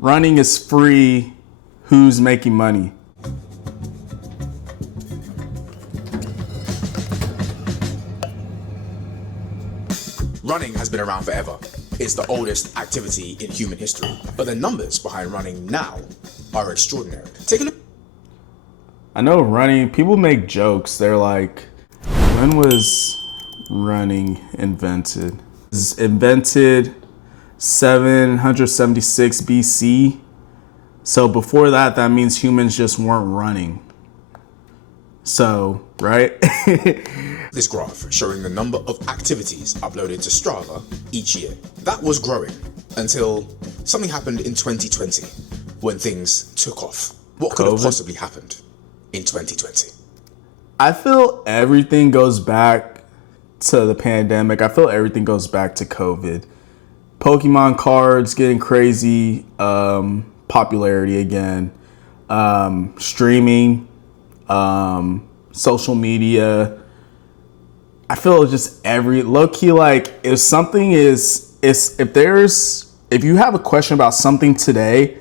Running is free. Who's making money? Running has been around forever. It's the oldest activity in human history. But the numbers behind running now are extraordinary. Take a look. I know running, people make jokes. They're like, when was running invented? It was invented 776 BC. So before that, that means humans just weren't running. So, right? This graph showing the number of activities uploaded to Strava each year. That was growing until something happened in 2020 when things took off. What could have possibly happened in 2020? I feel everything goes back to the pandemic. I feel everything goes back to COVID. Pokemon cards getting crazy, popularity again, streaming, social media. I feel just low key, like if something if you have a question about something today,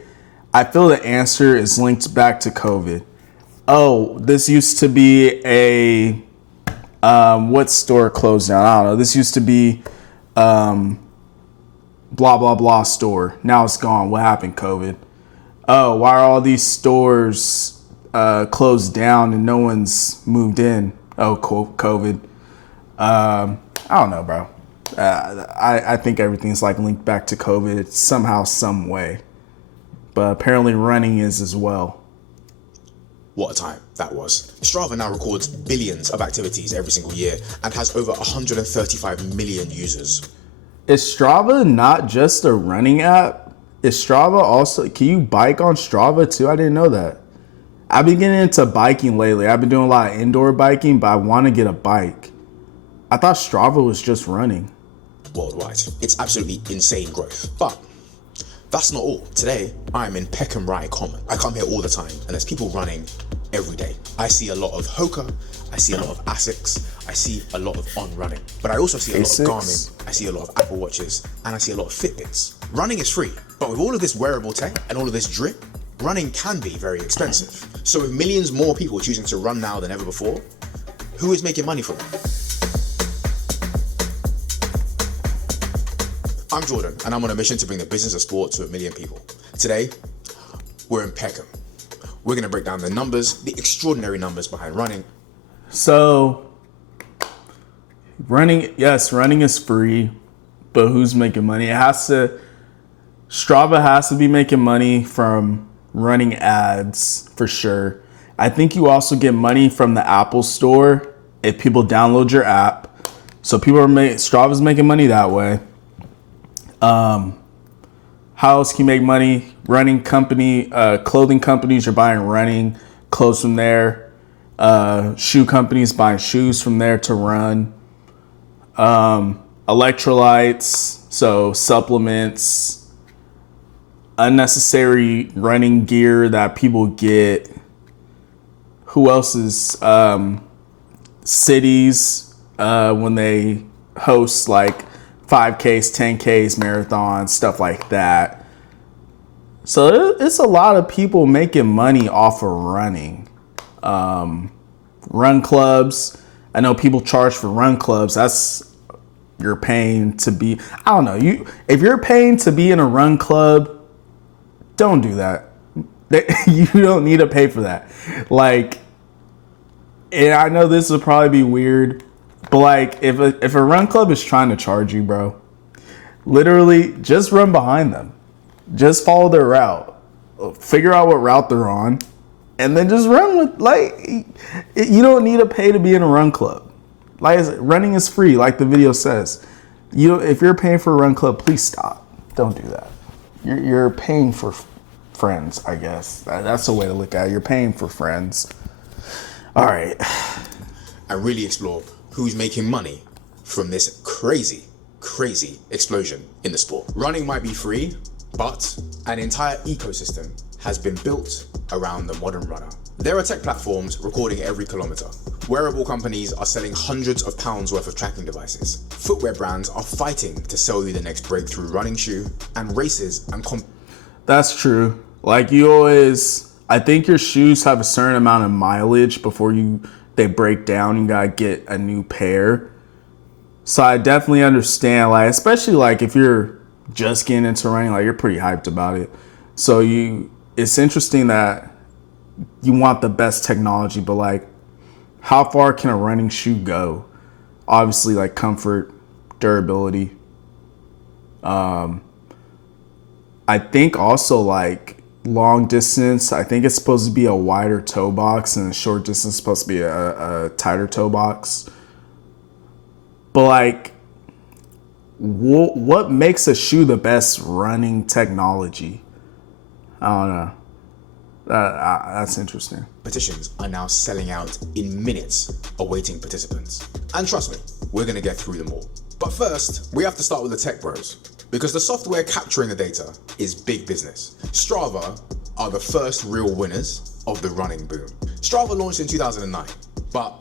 I feel the answer is linked back to COVID. Oh, this used to be a, what store closed down? I don't know. This used to be, blah, blah, blah store. Now it's gone. What happened, COVID? Oh, why are all these stores closed down and no one's moved in? Oh, COVID. I don't know, bro. I think everything's like linked back to COVID somehow, some way. But apparently running is as well. What a time that was. Strava now records billions of activities every single year and has over 135 million users. Is Strava not just a running app? Is Strava also, can you bike on Strava too? I didn't know that. I've been getting into biking lately. I've been doing a lot of indoor biking, but I want to get a bike. I thought Strava was just running. Worldwide. It's absolutely insane growth. But that's not all. Today, I'm in Peckham Rye Common. I come here all the time, and there's people running every day. I see a lot of Hoka, I see a lot of Asics, I see a lot of On Running. But I also see a lot of Garmin, I see a lot of Apple Watches, and I see a lot of Fitbits. Running is free, but with all of this wearable tech and all of this drip, running can be very expensive. So with millions more people choosing to run now than ever before, who is making money from it? I'm Jordan, and I'm on a mission to bring the business of sport to 1 million people. Today, we're in Peckham. We're going to break down the numbers, the extraordinary numbers behind running. So, running is free, but who's making money? Strava has to be making money from running ads for sure. I think you also get money from the Apple Store if people download your app. So Strava's making money that way. How else can you make money? Running company, clothing companies are buying running clothes from there. Shoe companies buying shoes from there to run. Electrolytes, so supplements, unnecessary running gear that people get. Who else is cities when they host like 5Ks, 10Ks, marathons, stuff like that. So it's a lot of people making money off of running. Run clubs. I know people charge for run clubs. You're paying to be, I don't know. If you're paying to be in a run club, don't do that. You don't need to pay for that. Like, and I know this will probably be weird, but like, if a run club is trying to charge you, bro, literally just run behind them. Just follow their route. Figure out what route they're on, and then just run with, like, you don't need to pay to be in a run club. Like, running is free, like the video says. If you're paying for a run club, please stop. Don't do that. You're paying for friends, I guess. That's the way to look at it. You're paying for friends. All right. I really explore who's making money from this crazy explosion in the sport. Running might be free, but an entire ecosystem has been built around the modern runner. There are tech platforms recording every kilometer. Wearable companies are selling hundreds of pounds worth of tracking devices. Footwear brands are fighting to sell you the next breakthrough running shoe, and races and That's true. Like you always, I think your shoes have a certain amount of mileage before they break down. You gotta get a new pair. So I definitely understand, like especially like if you're just getting into running, like you're pretty hyped about it. So it's interesting that you want the best technology, but like how far can a running shoe go? Obviously, like comfort, durability. I think also like long distance, I think it's supposed to be a wider toe box, and a short distance is supposed to be a tighter toe box. But like, what makes a shoe the best running technology? I don't know. That's interesting. Competitions are now selling out in minutes, awaiting participants. And trust me, we're gonna get through them all. But first, we have to start with the tech bros, because the software capturing the data is big business. Strava are the first real winners of the running boom. Strava launched in 2009, but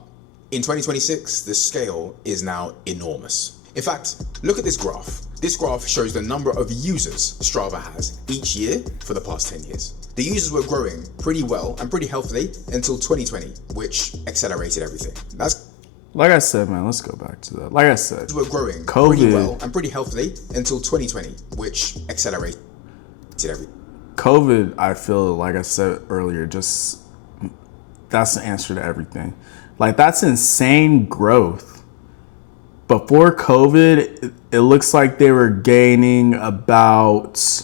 in 2026, the scale is now enormous. In fact, look at this graph. This graph shows the number of users Strava has each year for the past 10 years. The users were growing pretty well and pretty healthily until 2020, which accelerated everything. Like I said, man, let's go back to that. Like I said, we're growing COVID. Pretty well and pretty healthily until 2020, which accelerated everything. COVID, I feel like I said earlier, just that's the answer to everything. Like that's insane growth. Before COVID, it looks like they were gaining about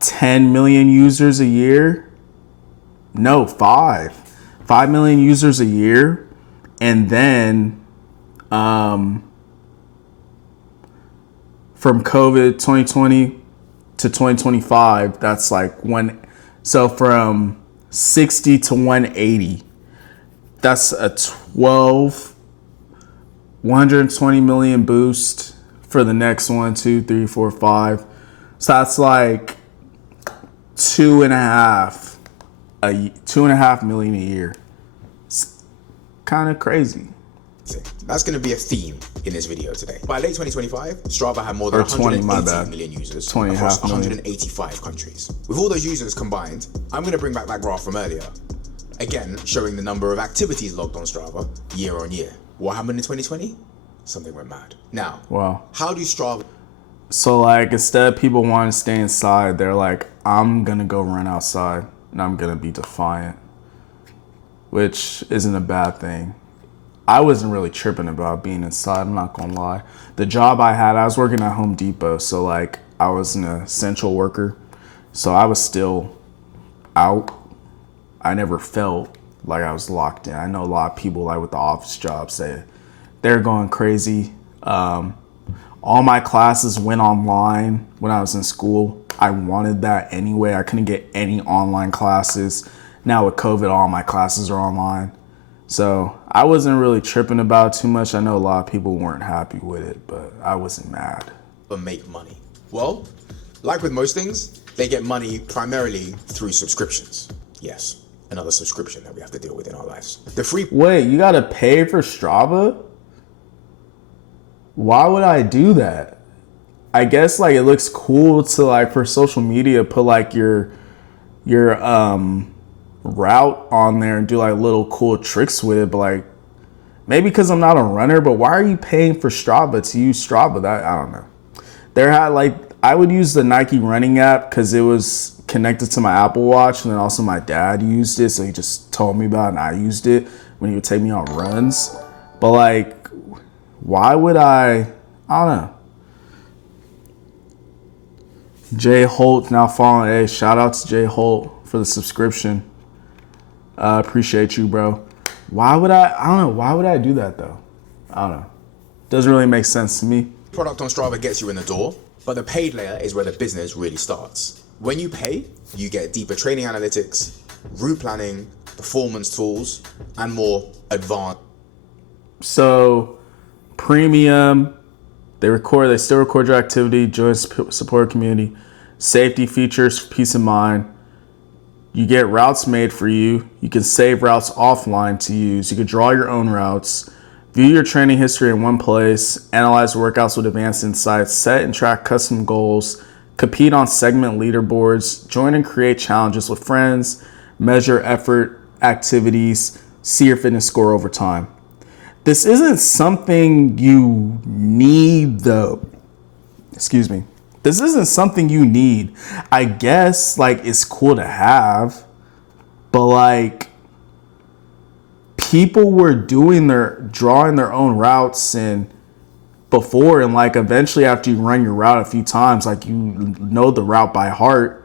10 million users a year. No, 5 million users a year. And then from COVID 2020 to 2025, that's like so from 60 to 180, that's a 120 million boost for the next 1, 2, 3, 4, 5. So that's like 2.5 million a year. It's kind of crazy. That's going to be a theme in this video today. By late 2025, Strava had more than 180 million users across 185 countries. With all those users combined, I'm going to bring back that graph from earlier, again showing the number of activities logged on Strava year on year. What happened in 2020? Something went mad. Now, wow. How do Strava... So like instead of people wanting to stay inside, they're like, I'm going to go run outside and I'm going to be defiant, which isn't a bad thing. I wasn't really tripping about being inside, I'm not gonna lie. The job I had, I was working at Home Depot, so like I was an essential worker, so I was still out. I never felt like I was locked in. I know a lot of people like with the office jobs say they're going crazy. All my classes went online when I was in school. I wanted that anyway. I couldn't get any online classes. Now with COVID, all my classes are online. So I wasn't really tripping about it too much. I know a lot of people weren't happy with it, but I wasn't mad. But make money. Well, like with most things, they get money primarily through subscriptions. Yes, another subscription that we have to deal with in our lives. Wait, you gotta pay for Strava? Why would I do that? I guess like it looks cool to like for social media put like your route on there and do like little cool tricks with it, but like maybe because I'm not a runner, but why are you paying for Strava to use Strava? That I don't know. I would use the Nike running app because it was connected to my Apple Watch, and then also my dad used it, so he just told me about it and I used it when he would take me on runs. But like, why would I don't know. Jay Holt now following. Hey, shout out to Jay Holt for the subscription. Appreciate you, bro. Why would I don't know. Why would I do that though? I don't know. Doesn't really make sense to me. Product on Strava gets you in the door, but the paid layer is where the business really starts. When you pay, you get deeper training analytics, route planning, performance tools, and more advanced. So, premium, they still record your activity, join support community, safety features, peace of mind. You get routes made for you. You can save routes offline to use. You can draw your own routes, view your training history in one place, analyze workouts with advanced insights, set and track custom goals, compete on segment leaderboards, join and create challenges with friends, measure effort, activities, see your fitness score over time. This isn't something you need though. Excuse me. This isn't something you need. I guess like it's cool to have, but like people were drawing their own routes and before, and like eventually after you run your route a few times, like you know the route by heart.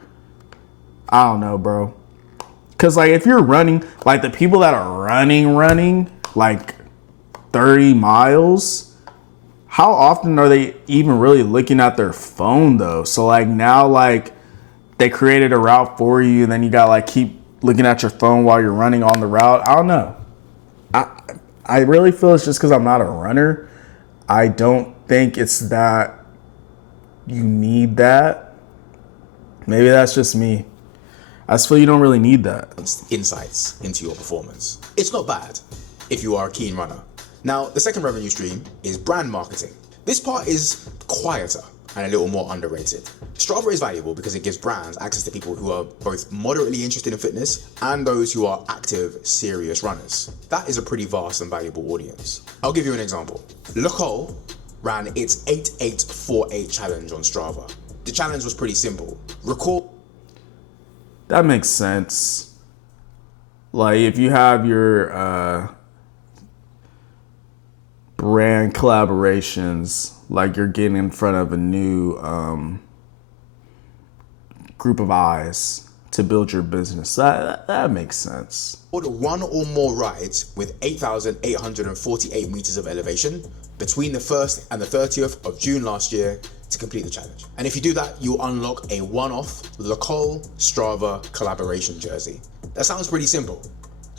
I don't know, bro. Cause like if you're running, like the people that are running like 30 miles, how often are they even really looking at their phone though? So like now like they created a route for you and then you got like keep looking at your phone while you're running on the route. I don't know. I really feel it's just because I'm not a runner. I don't think it's that you need that. Maybe that's just me. I just feel you don't really need that. Insights into your performance. It's not bad if you are a keen runner. Now, the second revenue stream is brand marketing. This part is quieter and a little more underrated. Strava is valuable because it gives brands access to people who are both moderately interested in fitness and those who are active, serious runners. That is a pretty vast and valuable audience. I'll give you an example. Le Col ran its 8848 challenge on Strava. The challenge was pretty simple. That makes sense. Like if you have your brand collaborations, like you're getting in front of a new group of eyes to build your business. That makes sense. Order one or more rides with 8,848 meters of elevation between the 1st and the 30th of June last year to complete the challenge. And if you do that, you'll unlock a one-off Le Col Strava collaboration jersey. That sounds pretty simple,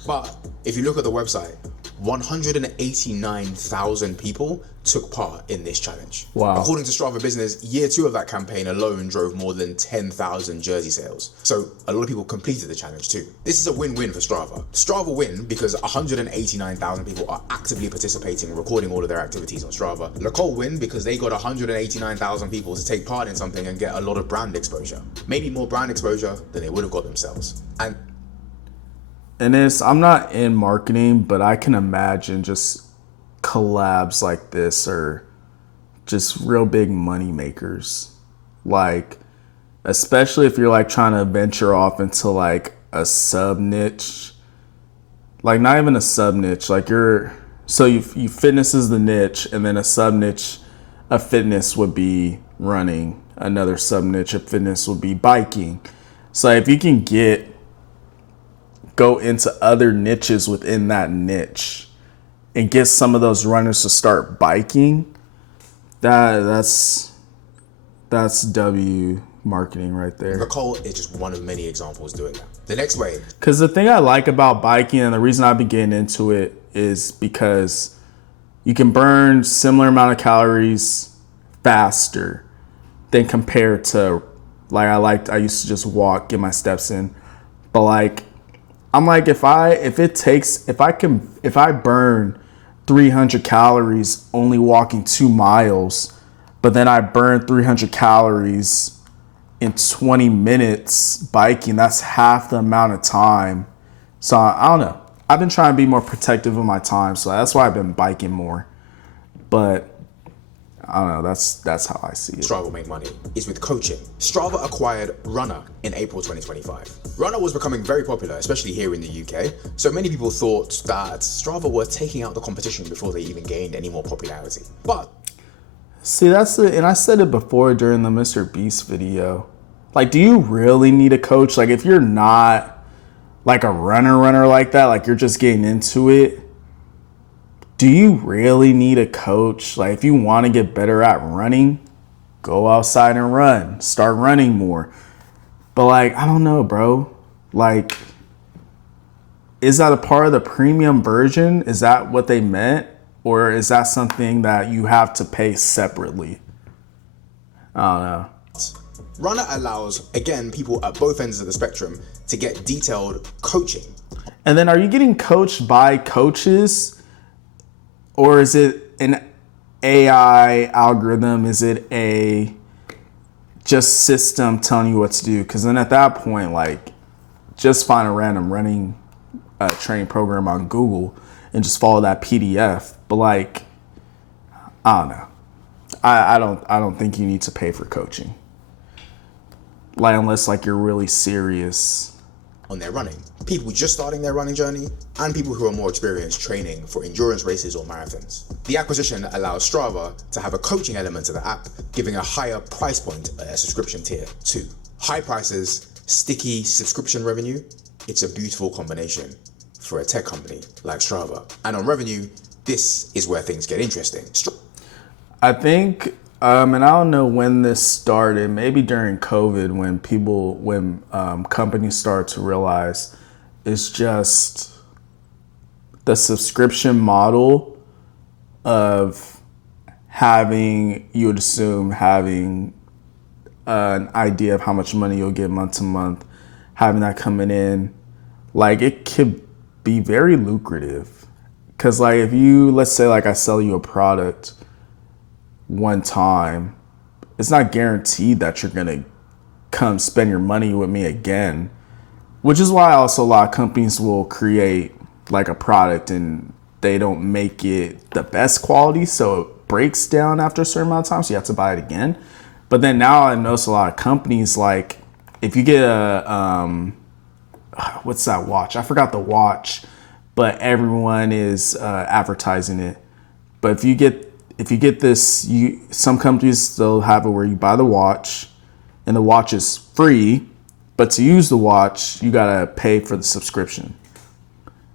but if you look at the website, 189,000 people took part in this challenge. Wow. According to Strava Business, year 2 of that campaign alone drove more than 10,000 jersey sales. So a lot of people completed the challenge too. This is a win-win for Strava. Strava win because 189,000 people are actively participating and recording all of their activities on Strava. Le Col win because they got 189,000 people to take part in something and get a lot of brand exposure. Maybe more brand exposure than they would have got themselves. And I'm not in marketing, but I can imagine just collabs like this are just real big money makers. Like, especially if you're like trying to venture off into like a sub niche, like not even a sub niche, like you fitness is the niche, and then a sub niche of fitness would be running. Another sub niche of fitness would be biking. So if you can go into other niches within that niche and get some of those runners to start biking, that's W marketing right there. Le Col is just one of many examples doing that. The next way. Because the thing I like about biking, and the reason I've been getting into it, is because you can burn similar amount of calories faster than compared to I used to just walk, get my steps in. But like, I'm like, if I burn 300 calories only walking 2 miles, but then I burn 300 calories in 20 minutes biking, that's half the amount of time. So I don't know. I've been trying to be more protective of my time, so that's why I've been biking more. But I don't know, that's how I see it. Strava will make money is with coaching. Strava acquired Runner in April 2025. Runner was becoming very popular, especially here in the UK. So many people thought that Strava were taking out the competition before they even gained any more popularity. But see, and I said it before during the Mr. Beast video. Like, do you really need a coach? Like, if you're not like a runner like that, like you're just getting into it, do you really need a coach? Like, if you want to get better at running, go outside and run. Start running more. But like, I don't know, bro. Like, is that a part of the premium version? Is that what they meant? Or is that something that you have to pay separately? I don't know. Runner allows, again, people at both ends of the spectrum to get detailed coaching. And then are you getting coached by coaches? Or is it an AI algorithm? Is it a just system telling you what to do. Because then at that point, like, just find a random running training program on Google and just follow that PDF. But like, I don't know. I don't think you need to pay for coaching. Like, unless like you're really serious on their running. People just starting their running journey and people who are more experienced training for endurance races or marathons. The acquisition allows Strava to have a coaching element to the app, giving a higher price point at a subscription tier too. High prices, sticky subscription revenue, it's a beautiful combination for a tech company like Strava. And on revenue, this is where things get interesting. I think, and I don't know when this started, maybe during COVID when companies start to realize it's just the subscription model of having an idea of how much money you'll get month to month, having that coming in, like it could be very lucrative. Cause like if you, let's say like I sell you a product one time, it's not guaranteed that you're gonna come spend your money with me again, which is why also a lot of companies will create like a product and they don't make it the best quality, so it breaks down after a certain amount of time, so you have to buy it again. But then now I notice a lot of companies, like if you get a what's that watch? I forgot the watch, but everyone is advertising it. But if you get this, some companies still have it where you buy the watch and the watch is free, but to use the watch, you gotta pay for the subscription.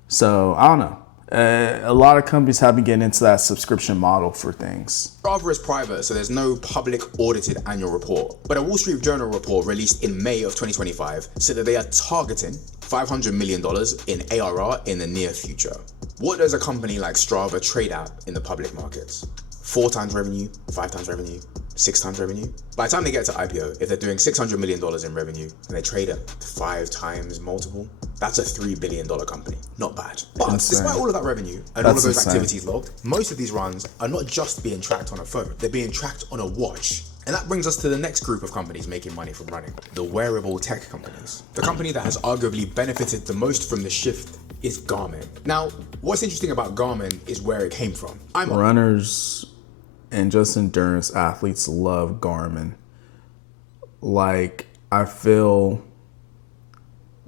So I don't know. A lot of companies have been getting into that subscription model for things. Strava is private, so there's no public audited annual report. But a Wall Street Journal report released in May of 2025 said that they are targeting $500 million in ARR in the near future. What does a company like Strava trade at in the public markets? 4 times revenue, 5 times revenue, 6 times revenue. By the time they get to IPO, if they're doing $600 million in revenue and they trade at 5 times multiple, that's a $3 billion company. Not bad. But despite all of that revenue and all of those activities logged, most of these runs are not just being tracked on a phone, they're being tracked on a watch. And that brings us to the next group of companies making money from running, the wearable tech companies. The company that has arguably benefited the most from the shift is Garmin. Now, what's interesting about Garmin is where it came from. Runners and just endurance athletes love Garmin. Like, I feel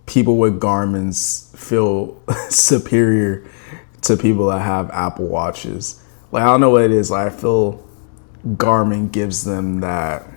people with Garmin's feel superior to people that have Apple Watches. Like, I don't know what it is. Like, I feel Garmin gives them that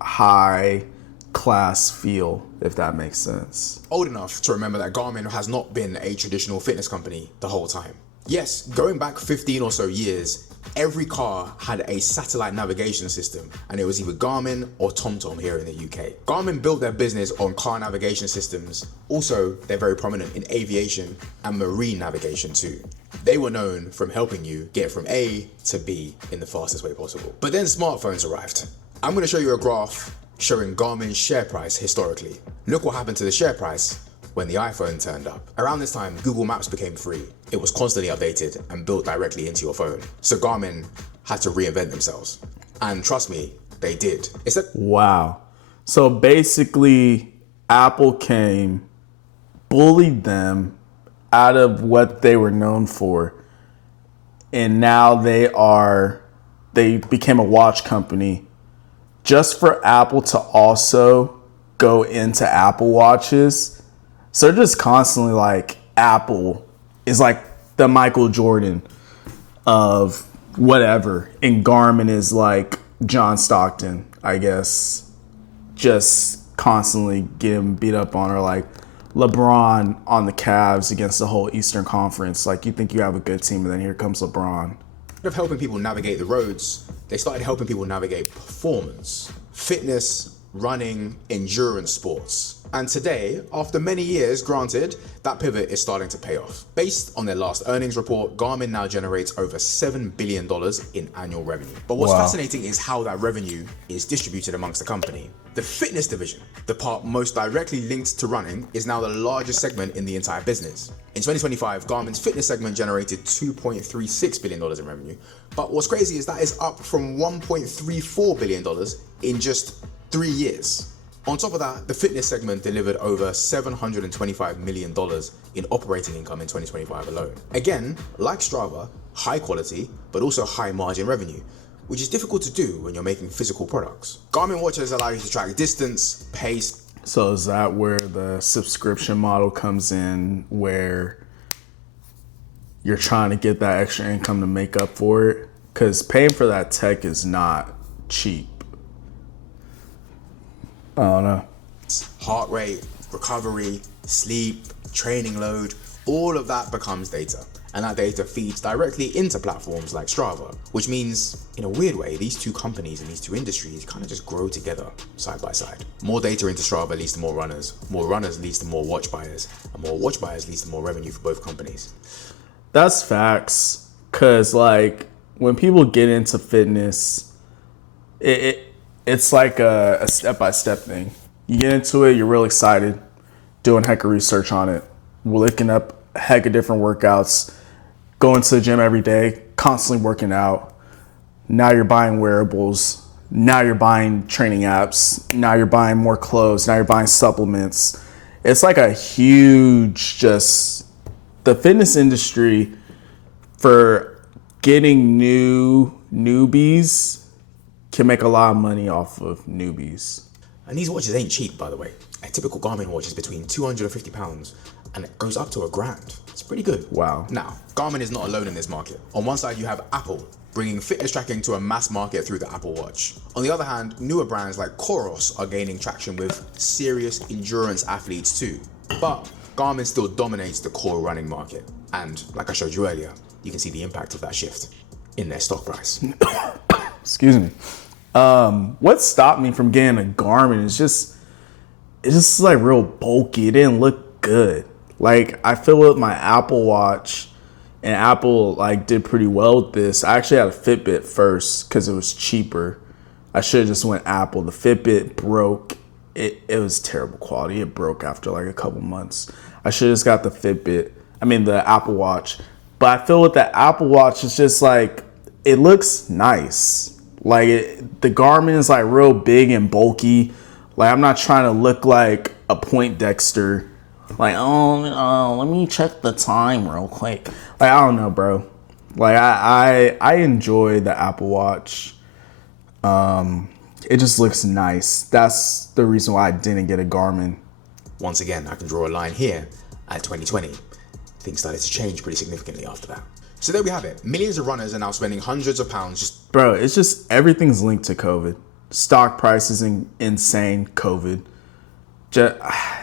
high class feel, if that makes sense. Old enough to remember that Garmin has not been a traditional fitness company the whole time. Yes, going back 15 or so years, every car had a satellite navigation system, and it was either Garmin or TomTom here in the UK. Garmin built their business on car navigation systems. Also, they're very prominent in aviation and marine navigation too. They were known from helping you get from A to B in the fastest way possible. But then smartphones arrived. I'm going to show you a graph showing Garmin's share price historically. Look what happened to the share price when the iPhone turned up. Around this time, Google Maps became free. It was constantly updated and built directly into your phone. So Garmin had to reinvent themselves. And trust me, they did. Wow. So basically, Apple came, bullied them out of what they were known for. And now they became a watch company just for Apple to also go into Apple Watches. So they're just constantly like, Apple is like the Michael Jordan of whatever. And Garmin is like John Stockton, I guess. Just constantly getting beat up on, or like LeBron on the Cavs against the whole Eastern Conference. Like, you think you have a good team, and then here comes LeBron. Instead of helping people navigate the roads, they started helping people navigate performance, fitness, running endurance sports. And today, after many years, granted, that pivot is starting to pay off. Based on their last earnings report, Garmin now generates over $7 billion in annual revenue. But what's fascinating is how that revenue is distributed amongst the company. The fitness division, the part most directly linked to running, is now the largest segment in the entire business. In 2025, Garmin's fitness segment generated $2.36 billion in revenue. But what's crazy is that is up from $1.34 billion in just 3 years. On top of that, the fitness segment delivered over $725 million in operating income in 2025 alone. Again, like Strava, high quality, but also high margin revenue, which is difficult to do when you're making physical products. Garmin watches allow you to track distance, pace. So is that where the subscription model comes in, where you're trying to get that extra income to make up for it? Because paying for that tech is not cheap. I don't know. Heart rate, recovery, sleep, training load, all of that becomes data. And that data feeds directly into platforms like Strava, which means, in a weird way, these two companies and these two industries kind of just grow together side by side. More data into Strava leads to more runners leads to more watch buyers, and more watch buyers leads to more revenue for both companies. That's facts. Cause like when people get into fitness, it's like a step-by-step thing. You get into it, you're real excited, doing heck of research on it, looking up a heck of different workouts, going to the gym every day, constantly working out. Now you're buying wearables. Now you're buying training apps. Now you're buying more clothes. Now you're buying supplements. It's like a huge the fitness industry for getting newbies can make a lot of money off of newbies. And these watches ain't cheap, by the way. A typical Garmin watch is between £250 and it goes up to $1,000. It's pretty good. Wow. Now, Garmin is not alone in this market. On one side, you have Apple, bringing fitness tracking to a mass market through the Apple Watch. On the other hand, newer brands like Coros are gaining traction with serious endurance athletes too. But Garmin still dominates the core running market. And like I showed you earlier, you can see the impact of that shift in their stock price. Excuse me. What stopped me from getting a Garmin is it's just like real bulky. It didn't look good. Like I feel with my Apple Watch, and Apple like did pretty well with this. I actually had a Fitbit first because it was cheaper. I should have just went Apple. The Fitbit broke. It was terrible quality. It broke after like a couple months. I should have just got the Apple Watch. But I feel with the Apple Watch, it's just like, it looks nice. Like the Garmin is like real big and bulky. Like I'm not trying to look like a Poindexter. Like, let me check the time real quick. Like, I don't know, bro. Like I enjoy the Apple Watch. It just looks nice. That's the reason why I didn't get a Garmin. Once again, I can draw a line here at 2020. Things started to change pretty significantly after that. So there we have it. Millions of runners are now spending hundreds of pounds just... Bro, it's just everything's linked to COVID. Stock prices insane. COVID.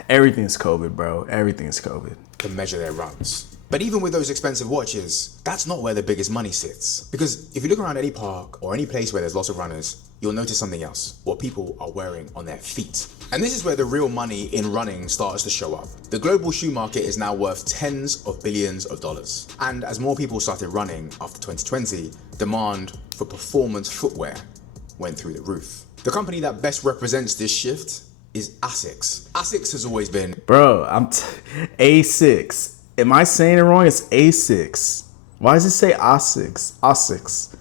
Everything's COVID, bro. Everything's COVID. To measure their runs. But even with those expensive watches, that's not where the biggest money sits. Because if you look around any park or any place where there's lots of runners, you'll notice something else. What people are wearing on their feet. And this is where the real money in running starts to show up. The global shoe market is now worth tens of billions of dollars. And as more people started running after 2020, demand for performance footwear went through the roof. The company that best represents this shift is ASICS. ASICS has always been... Bro, A6. Am I saying it wrong? It's A6. Why does it say ASICS? ASICS.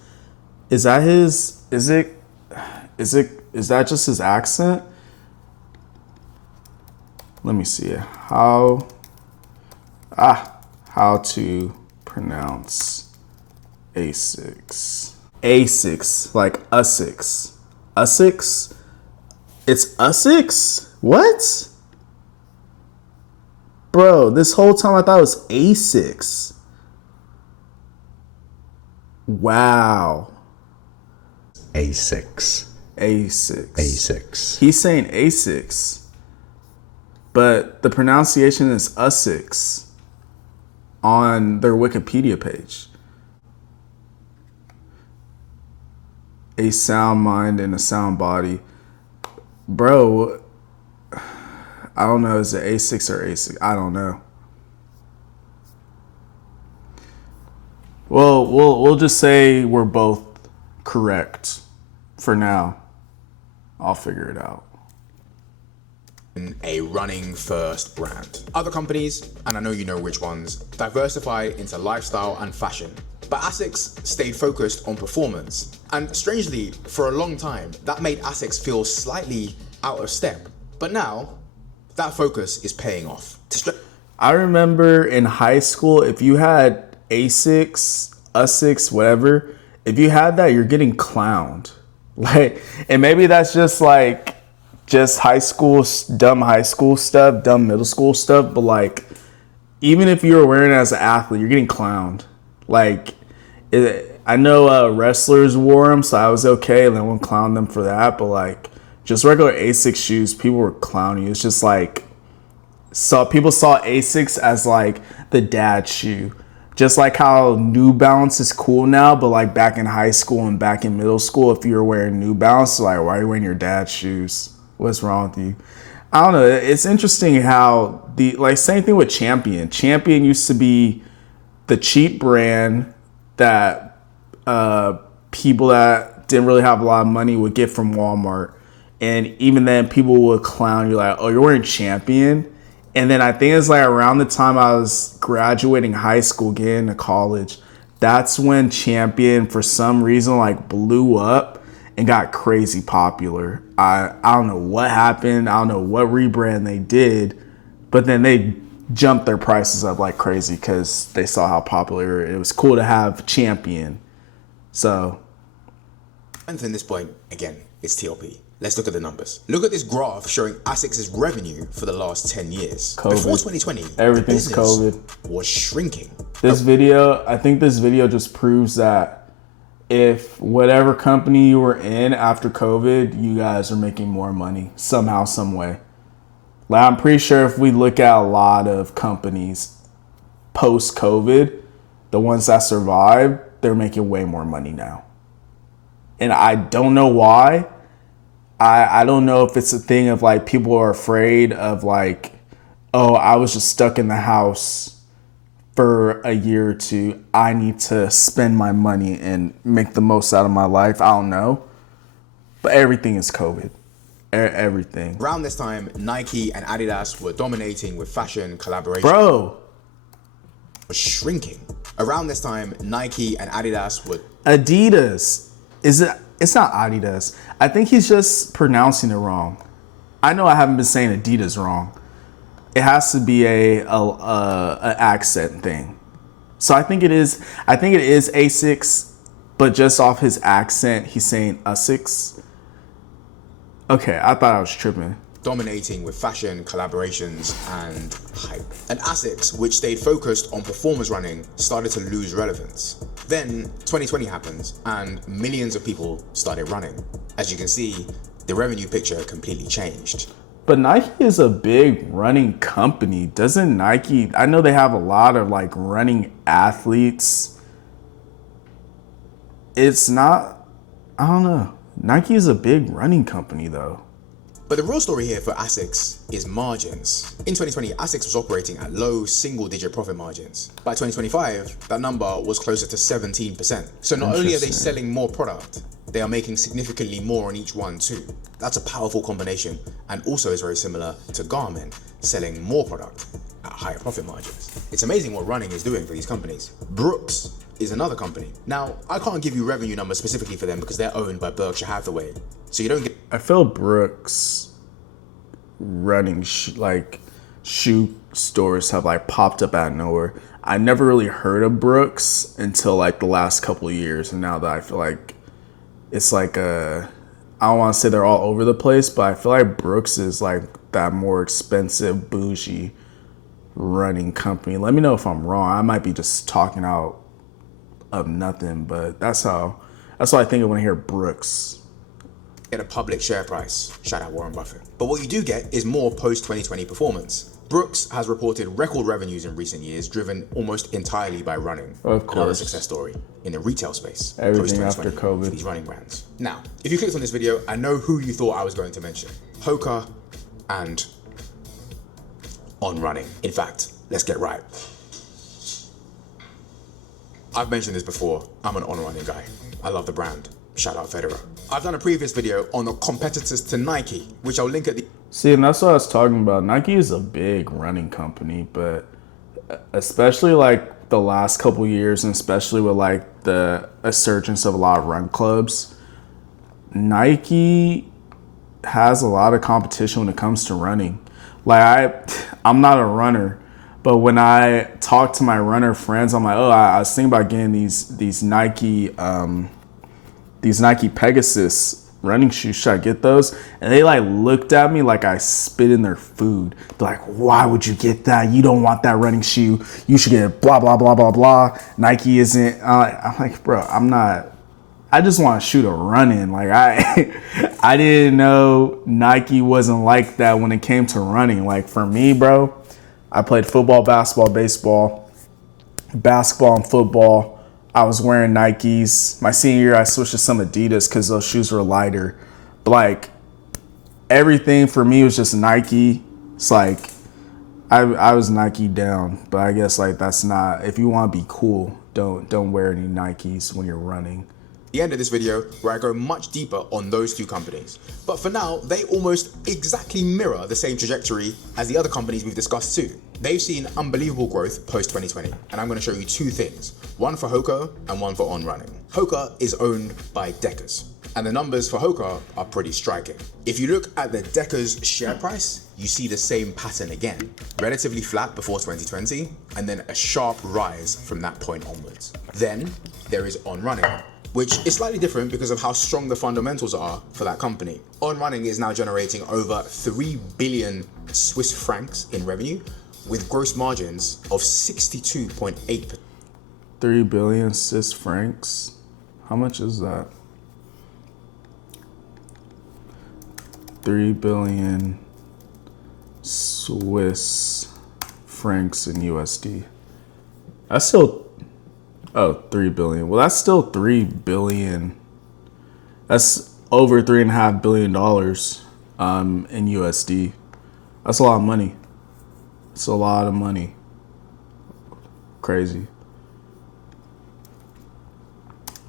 Is that his... Is that just his accent? Let me see. How to pronounce ASICS. ASICS, like ASICS. ASICS? It's ASICS? What? Bro, this whole time I thought it was ASICS. Wow. A6. A6. A6. He's saying A6, but the pronunciation is ASICS on their Wikipedia page. A sound mind and a sound body. Bro, I don't know. Is it A6 or A6? I don't know. Well, we'll just say we're both correct for now. I'll figure it out. A running first brand. Other companies, and I know you know which ones, diversify into lifestyle and fashion. But ASICS stayed focused on performance. And strangely, for a long time, that made ASICS feel slightly out of step. But now, that focus is paying off. I remember in high school, if you had ASICS, whatever, if you had that, you're getting clowned. Like, and maybe that's just like, just high school, dumb high school stuff, dumb middle school stuff. But like, even if you were wearing it as an athlete, you're getting clowned. Like, I know wrestlers wore them, so I was okay. And no one clowned them for that. But like, just regular ASICS shoes, people were clowning you. It's just like, people saw ASICS as like the dad shoe. Just like how New Balance is cool now, but like back in high school and back in middle school, if you were wearing New Balance, like, why are you wearing your dad's shoes? What's wrong with you? I don't know. It's interesting how same thing with Champion. Champion used to be the cheap brand that people that didn't really have a lot of money would get from Walmart. And even then, people would clown you like, oh, you're wearing Champion? And then I think it's like around the time I was graduating high school, getting to college, that's when Champion, for some reason, like blew up and got crazy popular. I don't know what happened. I don't know what rebrand they did, but then they jumped their prices up like crazy because they saw how popular it was. Cool to have Champion. So. And from this point, again, it's TLP. Let's look at the numbers. Look at this graph showing ASICS' revenue for the last 10 years. COVID. Before 2020, everything's the business COVID. Was shrinking. I think this video just proves that if whatever company you were in after COVID, you guys are making more money somehow, some way. Like, I'm pretty sure if we look at a lot of companies post-COVID, the ones that survived, they're making way more money now. And I don't know why. I don't know if it's a thing of like people are afraid of like, oh, I was just stuck in the house for a year or two. I need to spend my money and make the most out of my life. I don't know. But everything is COVID. Everything. Around this time, Nike and Adidas were dominating with fashion collaboration. Bro. Was shrinking. Around this time, Nike and Adidas were... Adidas. It's not Adidas. I think he's just pronouncing it wrong. I know I haven't been saying Adidas wrong. It has to be a accent thing. So I think it is ASICS, but just off his accent, he's saying ASICS. Okay, I thought I was tripping. Dominating with fashion, collaborations, and hype. And ASICS, which stayed focused on performance running, started to lose relevance. Then 2020 happens, and millions of people started running. As you can see, the revenue picture completely changed. But Nike is a big running company. Doesn't Nike, I know they have a lot of like running athletes. It's not, I don't know. Nike is a big running company though. But the real story here for ASICS is margins. In 2020, ASICS was operating at low single-digit profit margins. By 2025, that number was closer to 17%. So not only are they selling more product, they are making significantly more on each one too. That's a powerful combination, and also is very similar to Garmin, selling more product at higher profit margins. It's amazing what running is doing for these companies. Brooks is another company. Now, I can't give you revenue numbers specifically for them because they're owned by Berkshire Hathaway. So you don't get... I feel Brooks running shoe stores have like popped up out of nowhere. I never really heard of Brooks until like the last couple of years, and now that I feel like it's like I don't want to say they're all over the place, but I feel like Brooks is like that more expensive, bougie running company. Let me know if I'm wrong. I might be just talking out of nothing, but that's what I think of when I hear Brooks. Get a public share price. Shout out Warren Buffett. But what you do get is more post-2020 performance. Brooks has reported record revenues in recent years, driven almost entirely by running. Of course. Another success story in the retail space. Everything after post-2020 COVID. for these running brands. Now, if you clicked on this video, I know who you thought I was going to mention. Hoka and On Running. In fact, let's get right. I've mentioned this before, I'm an On Running guy. I love the brand. Shout out Federer. I've done a previous video on the competitors to Nike, which I'll link at the... See, and that's what I was talking about. Nike is a big running company, but especially like the last couple years, and especially with like the resurgence of a lot of run clubs, Nike has a lot of competition when it comes to running. Like I'm not a runner, but when I talk to my runner friends, I'm like, oh, I was thinking about getting these Nike Pegasus running shoes. Should I get those? And they like looked at me like I spit in their food. They're like, why would you get that? You don't want that running shoe. You should get blah, blah, blah, blah, blah. Nike isn't. I'm like, bro, I'm not. I just want to shoot a run in. Like I didn't know Nike wasn't like that when it came to running. Like for me, bro, I played football, basketball, baseball, basketball and football. I was wearing Nikes. My senior year, I switched to some Adidas because those shoes were lighter. But like everything for me was just Nike. It's like I was Nike down, but I guess like that's not. If you want to be cool, don't wear any Nikes when you're running. The end of this video where I go much deeper on those two companies. But for now, they almost exactly mirror the same trajectory as the other companies we've discussed too. They've seen unbelievable growth post 2020, and I'm going to show you two things, one for Hoka and one for On Running. Hoka is owned by Deckers, and the numbers for Hoka are pretty striking. If you look at the Deckers share price, you see the same pattern again, relatively flat before 2020, and then a sharp rise from that point onwards. Then there is On Running, which is slightly different because of how strong the fundamentals are for that company. On Running is now generating over 3 billion Swiss francs in revenue with gross margins of 62.8%. 3 billion Swiss francs? How much is that? 3 billion Swiss francs in USD. That's still... Oh, 3 billion. Well, that's still 3 billion. That's over $3.5 billion in USD. That's a lot of money. It's a lot of money. Crazy.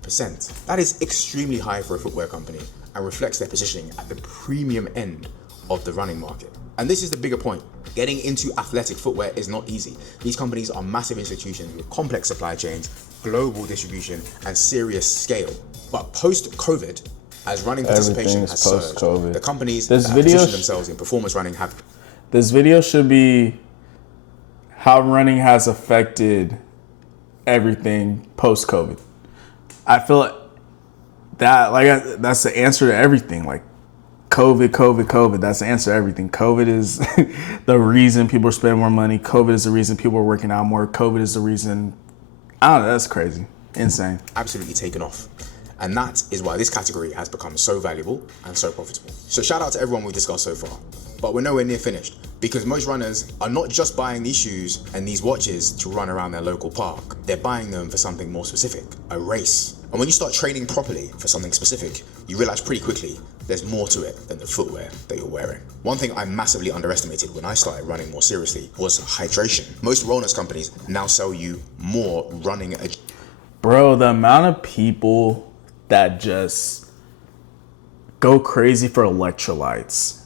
That is extremely high for a footwear company and reflects their positioning at the premium end of the running market. And this is the bigger point. Getting into athletic footwear is not easy. These companies are massive institutions with complex supply chains, global distribution, and serious scale. But post-COVID, as running participation has surged, the companies that have positioned themselves in performance running have... This video should be how running has affected everything post-COVID. I feel that like that's the answer to everything. Like COVID, that's the answer to everything. COVID is the reason people are spending more money. COVID is the reason people are working out more. COVID is the reason, I don't know, that's crazy. Insane. Absolutely taken off. And that is why this category has become so valuable and so profitable. So shout out to everyone we've discussed so far. But we're nowhere near finished because most runners are not just buying these shoes and these watches to run around their local park. They're buying them for something more specific, a race. And when you start training properly for something specific, you realize pretty quickly there's more to it than the footwear that you're wearing. One thing I massively underestimated when I started running more seriously was hydration. Most wellness companies now sell you more running. Bro, the amount of people that just go crazy for electrolytes.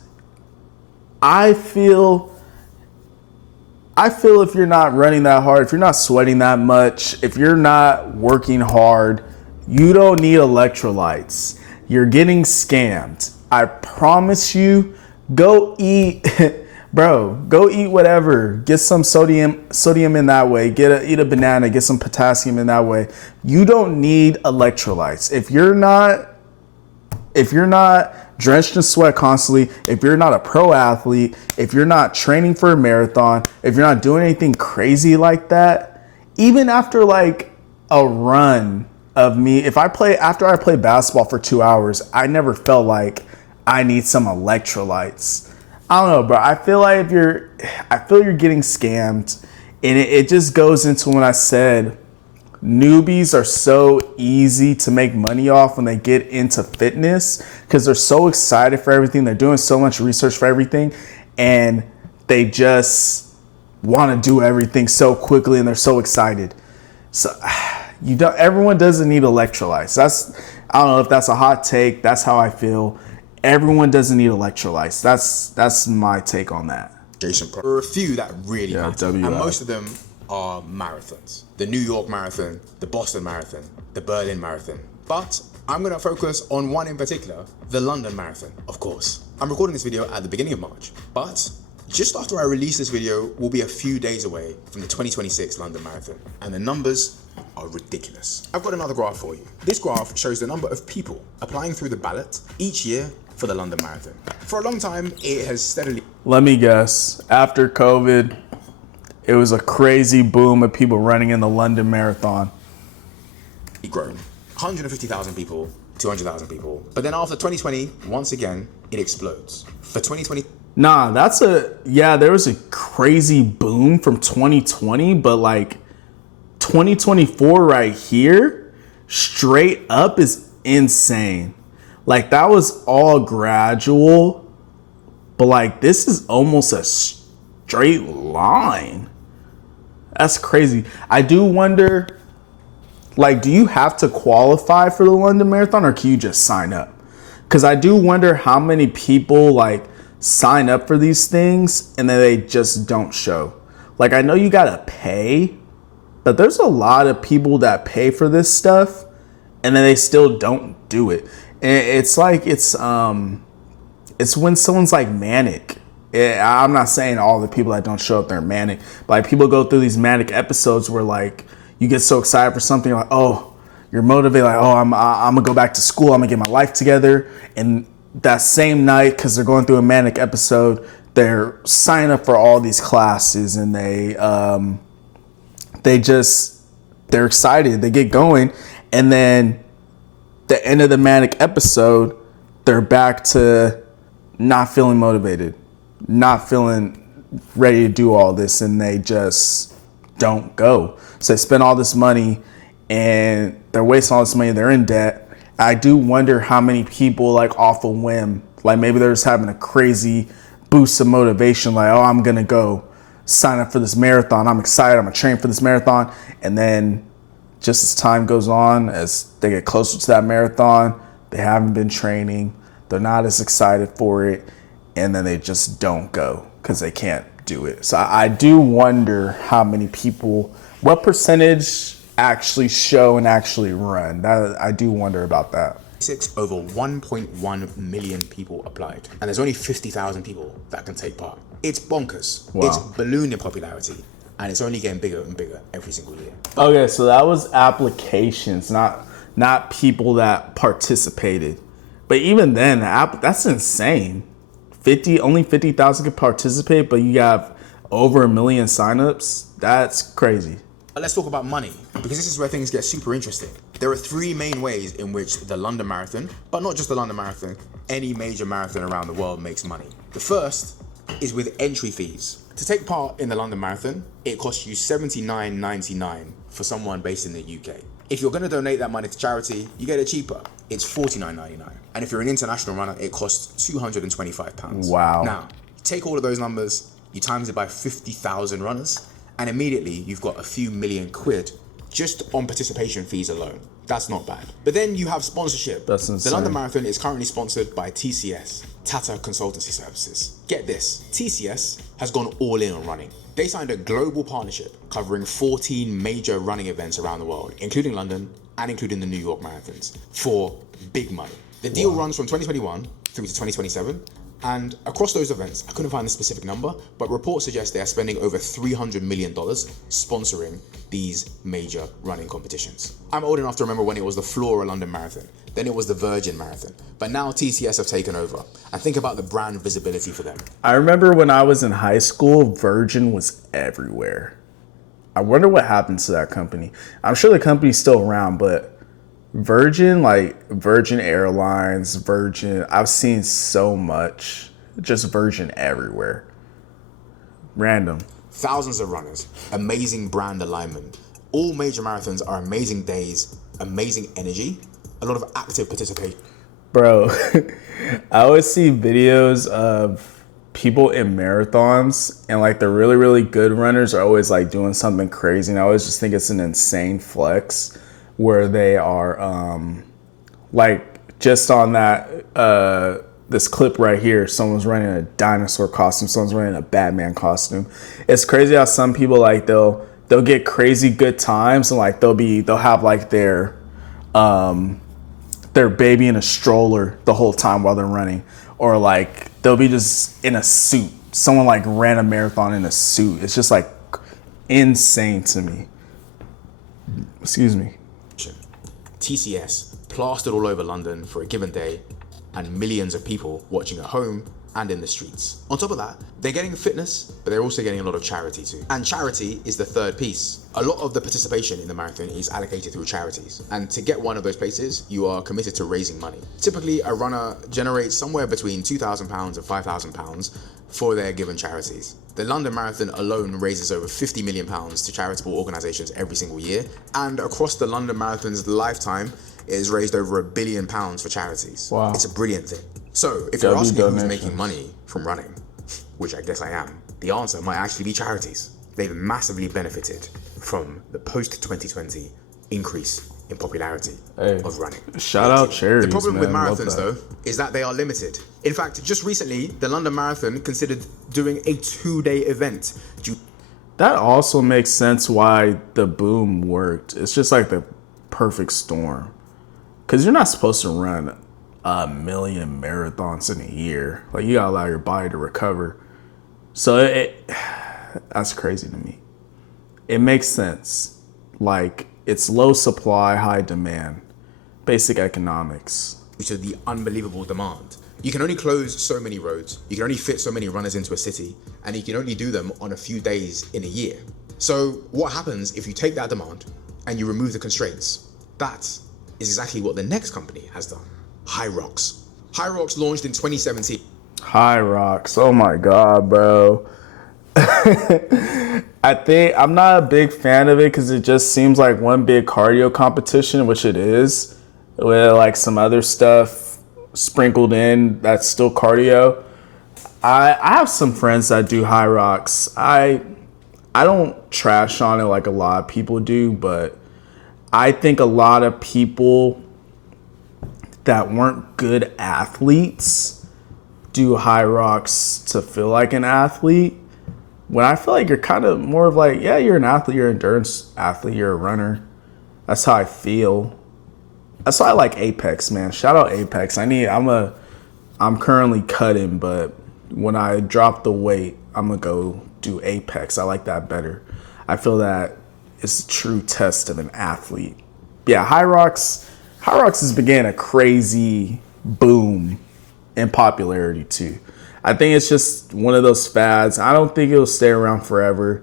I feel if you're not running that hard, if you're not sweating that much, if you're not working hard, you don't need electrolytes. You're getting scammed. I promise you, go eat, bro, go eat whatever. Get some sodium in that way. Eat a banana, get some potassium in that way. You don't need electrolytes. If you're not drenched in sweat constantly, if you're not a pro athlete, if you're not training for a marathon, if you're not doing anything crazy like that, even after like a run of me, after I play basketball for 2 hours, I never felt like I need some electrolytes. I don't know, bro. I feel you're getting scammed, and it just goes into when I said newbies are so easy to make money off when they get into fitness because they're so excited for everything. They're doing so much research for everything, and they just want to do everything so quickly, and they're so excited. So everyone doesn't need electrolytes. I don't know if that's a hot take. That's how I feel. Everyone doesn't need electrolytes. That's my take on that. There are a few that really matter, and WI. most of them are marathons. The New York Marathon, the Boston Marathon, the Berlin Marathon. But I'm gonna focus on one in particular, the London Marathon, of course. I'm recording this video at the beginning of March, but just after I release this video, we'll be a few days away from the 2026 London Marathon, and the numbers are ridiculous. I've got another graph for you. This graph shows the number of people applying through the ballot each year for the London Marathon. For a long time, it has steadily... Let me guess. After COVID, it was a crazy boom of people running in the London Marathon. grown. 150,000 people, 200,000 people. But then after 2020, once again, it explodes. For 2020... Nah, there was a crazy boom from 2020, but like 2024 right here, straight up is insane. Like that was all gradual, but like this is almost a straight line. That's crazy. I do wonder, like, do you have to qualify for the London Marathon or can you just sign up? Because I do wonder how many people like sign up for these things and then they just don't show. Like, I know you gotta pay, but there's a lot of people that pay for this stuff and then they still don't do it. And it's like, it's when someone's like manic. I'm not saying all the people that don't show up, they're manic, but like people go through these manic episodes where like you get so excited for something, like, oh, you're motivated, like, oh, I'm gonna go back to school, I'm gonna get my life together. And that same night, because they're going through a manic episode, they're signing up for all these classes and they're excited, they get going, and then the end of the manic episode, they're back to not feeling motivated, not feeling ready to do all this, and they just don't go. So they spend all this money and they're wasting all this money, they're in debt. I do wonder how many people, like, off a whim, like maybe they're just having a crazy boost of motivation, like, oh, I'm gonna go sign up for this marathon, I'm excited, I'm gonna train for this marathon, and then just as time goes on, as they get closer to that marathon, they haven't been training, they're not as excited for it, and then they just don't go because they can't do it. So I do wonder how many people, what percentage actually show and actually run. That I do wonder about that. Over 1.1 million people applied, and there's only 50,000 people that can take part. It's bonkers. Wow. It's ballooned in popularity, and it's only getting bigger and bigger every single year. Okay, so that was applications, not people that participated. But even then, that's insane. Only 50,000 could participate, but you have over 1 million signups. That's crazy. Let's talk about money, because this is where things get super interesting. There are three main ways in which the London Marathon, but not just the London Marathon, any major marathon around the world makes money. The first is with entry fees. To take part in the London Marathon, it costs you $79.99 for someone based in the UK. If you're going to donate that money to charity, you get it cheaper. It's $49.99. And if you're an international runner, it costs £225. Wow. Now, take all of those numbers, you times it by 50,000 runners, and immediately you've got a few million quid just on participation fees alone. That's not bad. But then you have sponsorship. That's insane. The London Marathon is currently sponsored by TCS, Tata Consultancy Services. Get this, TCS has gone all in on running. They signed a global partnership covering 14 major running events around the world, including London and including the New York Marathons, for big money. The deal runs from 2021 through to 2027. And across those events, I couldn't find the specific number, but reports suggest they are spending over $300 million sponsoring these major running competitions. I'm old enough to remember when it was the Flora London Marathon, then it was the Virgin Marathon, but now TCS have taken over. And think about the brand visibility for them. I remember when I was in high school, Virgin was everywhere. I wonder what happened to that company. I'm sure the company's still around, but Virgin, like Virgin Airlines, Virgin, I've seen so much, just Virgin everywhere. Random. Thousands of runners, amazing brand alignment, All major marathons are amazing days, amazing energy, a lot of active participation. Bro, I always see videos of people in marathons, and like the really, really good runners are always like doing something crazy. And I always just think it's an insane flex where they are like just on that this clip right here, someone's running a dinosaur costume, someone's running a Batman costume. It's crazy how some people like they'll get crazy good times, and like they'll have like their baby in a stroller the whole time while they're running, or like they'll be just in a suit. Someone like ran a marathon in a suit. It's just like insane to me. Excuse me. TCS plastered all over London for a given day, and millions of people watching at home and in the streets. On top of that, they're getting fitness, but they're also getting a lot of charity too. And charity is the third piece. A lot of the participation in the marathon is allocated through charities. And to get one of those places, you are committed to raising money. Typically, a runner generates somewhere between £2,000 and £5,000 for their given charities. The London Marathon alone raises over £50 million to charitable organisations every single year. And across the London Marathon's lifetime, it has raised over £1 billion for charities. Wow. It's a brilliant thing. So, if you're asking who's donations. making money from running, which I guess I am, the answer might actually be charities. They've massively benefited from the post-2020 increase in popularity of running. Shout out charities. The problem with man. marathons, though, is that they are limited. In fact, just recently, the London Marathon considered doing a 2-day event. That also makes sense why the boom worked. It's just like the perfect storm. Because you're not supposed to run 1 million marathons in a year. Like, you gotta allow your body to recover. So that's crazy to me. It makes sense. Like, it's low supply, high demand. Basic economics. Due to the unbelievable demand. You can only close so many roads, you can only fit so many runners into a city, and you can only do them on a few days in a year. So what happens if you take that demand and you remove the constraints? That is exactly what the next company has done. Hyrox. Hyrox launched in 2017. Hyrox, oh my god, bro. I think I'm not a big fan of it because it just seems like one big cardio competition, which it is, with like some other stuff sprinkled in that's still cardio. I have some friends that do Hyrox. I don't trash on it like a lot of people do, but I think a lot of people that weren't good athletes do Hyrox to feel like an athlete. When I feel like you're kind of more of like, yeah, you're an athlete, you're an endurance athlete, you're a runner. That's how I feel. That's why I like Apex, man. Shout out Apex. I'm currently cutting, but when I drop the weight, I'm gonna go do Apex. I like that better. I feel that it's a true test of an athlete. Yeah, Hyrox has began a crazy boom in popularity too. I think it's just one of those fads. I don't think it'll stay around forever.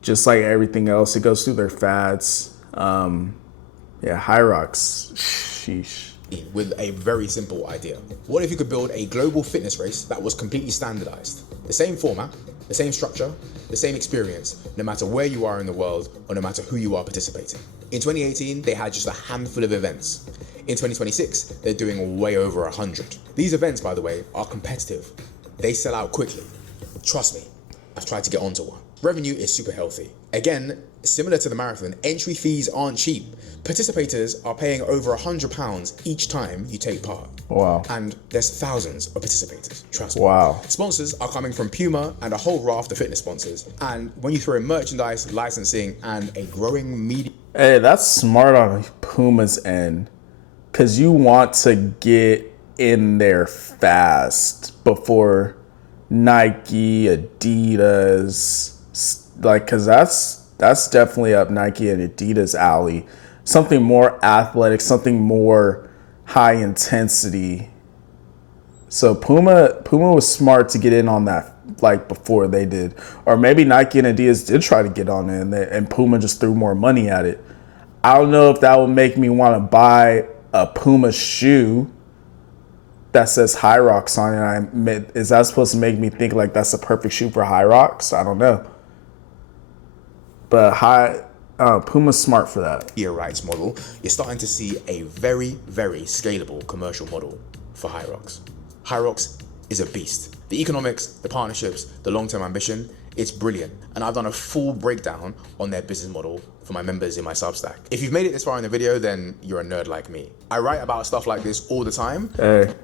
Just like everything else, it goes through their fads. Yeah, Hyrox. Sheesh. With a very simple idea. What if you could build a global fitness race that was completely standardized? The same format, the same structure, the same experience, no matter where you are in the world or no matter who you are participating. In 2018, they had just a handful of events. In 2026, they're doing way over 100. These events, by the way, are competitive. They sell out quickly. Trust me, I've tried to get onto one. Revenue is super healthy. Again, similar to the marathon, entry fees aren't cheap. Participators are paying over £100 each time you take part. Wow. And there's thousands of participators, trust me. Wow. Sponsors are coming from Puma and a whole raft of fitness sponsors. And when you throw in merchandise, licensing, and a growing media... Hey, that's smart on Puma's end. Because you want to get in there fast before Nike, Adidas, like, because that's definitely up Nike and Adidas alley. Something more athletic, something more high intensity. So Puma was smart to get in on that like before they did, or maybe Nike and Adidas did try to get on it, and Puma just threw more money at it. I don't know if that would make me want to buy a Puma shoe that says Hyrox on it. Is that supposed to make me think like that's the perfect shoe for Hyrox? I don't know. But Puma's smart for that. media rights model, you're starting to see a very, very scalable commercial model for Hyrox. Hyrox is a beast. The economics, the partnerships, the long-term ambition, it's brilliant. And I've done a full breakdown on their business model for my members in my Substack. If you've made it this far in the video, then you're a nerd like me. I write about stuff like this all the time. Hey,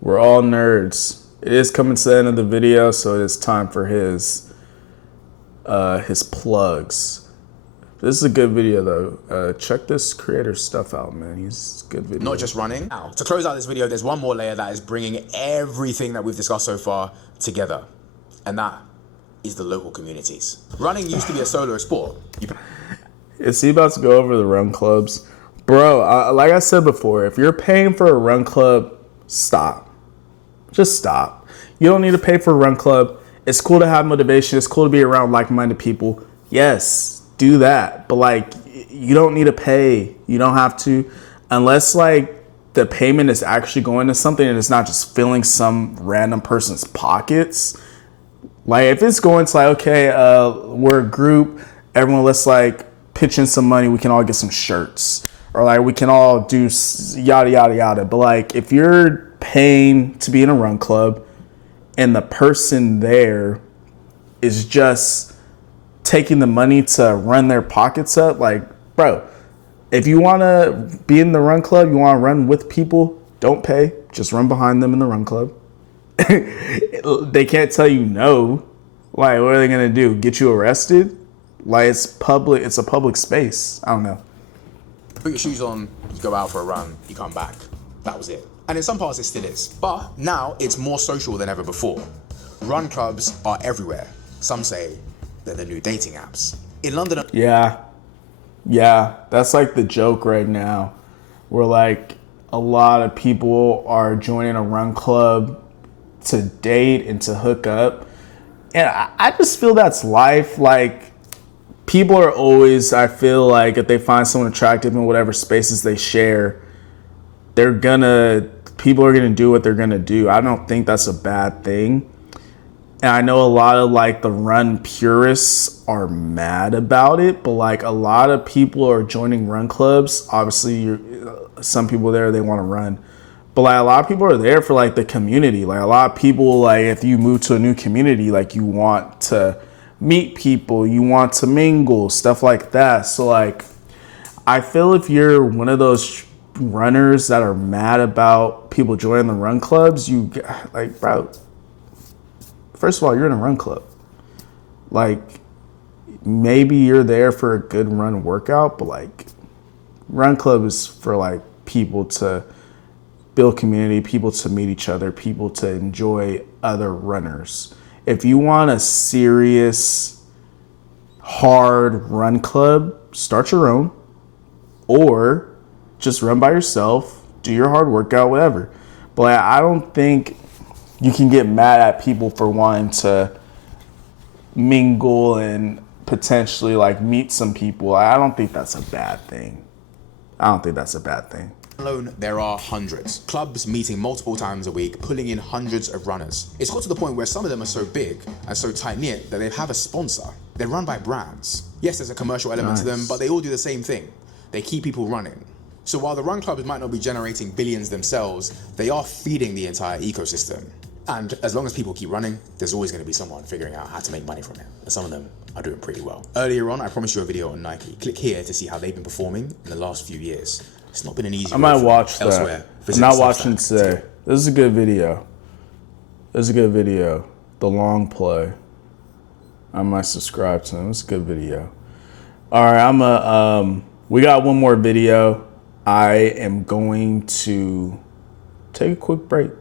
we're all nerds. It is coming to the end of the video, so it is time for his plugs. This is a good video though. Check this creator's stuff out, man. He's a good video. Not just running. Now, to close out this video, there's one more layer that is bringing everything that we've discussed so far together. And that is the local communities. Running used to be a solo sport. Is he about to go over the run clubs? Bro, like I said before, if you're paying for a run club, stop. Just stop. You don't need to pay for a run club. It's cool to have motivation. It's cool to be around like-minded people. Yes, do that. But like, you don't need to pay. You don't have to, unless like the payment is actually going to something and it's not just filling some random person's pockets. Like if it's going to like, okay, we're a group, everyone, let's like pitch in some money. We can all get some shirts, or like we can all do yada, yada, yada. But like if you're paying to be in a run club and the person there is just taking the money to run their pockets up, like, bro, if you want to be in the run club, you want to run with people, don't pay. Just run behind them in the run club. They can't tell you no. Like, what are they going to do? Get you arrested? Like, it's public. It's a public space. I don't know. Put your shoes on, you go out for a run, you come back. That was it. And in some parts it still is. But now it's more social than ever before. Run clubs are everywhere. Some say they're the new dating apps. In London... Yeah, that's like the joke right now. Where like a lot of people are joining a run club to date and to hook up. And I just feel that's life. Like, people are always, I feel like if they find someone attractive in whatever spaces they share, people are gonna do what they're gonna do. I don't think that's a bad thing. And I know a lot of like the run purists are mad about it, but like a lot of people are joining run clubs. Obviously, some people there, they want to run. But like a lot of people are there for like the community. Like a lot of people, like if you move to a new community, like you want to meet people, you want to mingle, stuff like that. So like, I feel if you're one of those runners that are mad about people joining the run clubs, you like, bro, first of all, you're in a run club. Like, maybe you're there for a good run workout, but like, run club is for like people to build community, people to meet each other, people to enjoy other runners. If you want a serious, hard run club, start your own, or just run by yourself, do your hard workout, whatever. But like, I don't think you can get mad at people for wanting to mingle and potentially like meet some people. I don't think that's a bad thing. Alone, there are hundreds. Clubs meeting multiple times a week, pulling in hundreds of runners. It's got to the point where some of them are so big and so tight-knit that they have a sponsor. They're run by brands. Yes, there's a commercial element to them, but they all do the same thing. They keep people running. So while the run clubs might not be generating billions themselves, they are feeding the entire ecosystem. And as long as people keep running, there's always going to be someone figuring out how to make money from it. And some of them are doing pretty well. Earlier on, I promised you a video on Nike. Click here to see how they've been performing in the last few years. It's not been an easy. I might watch that. Elsewhere. I'm not watching today. This is a good video. The long play. I might subscribe to him. It's a good video. All right, we got one more video. I am going to take a quick break.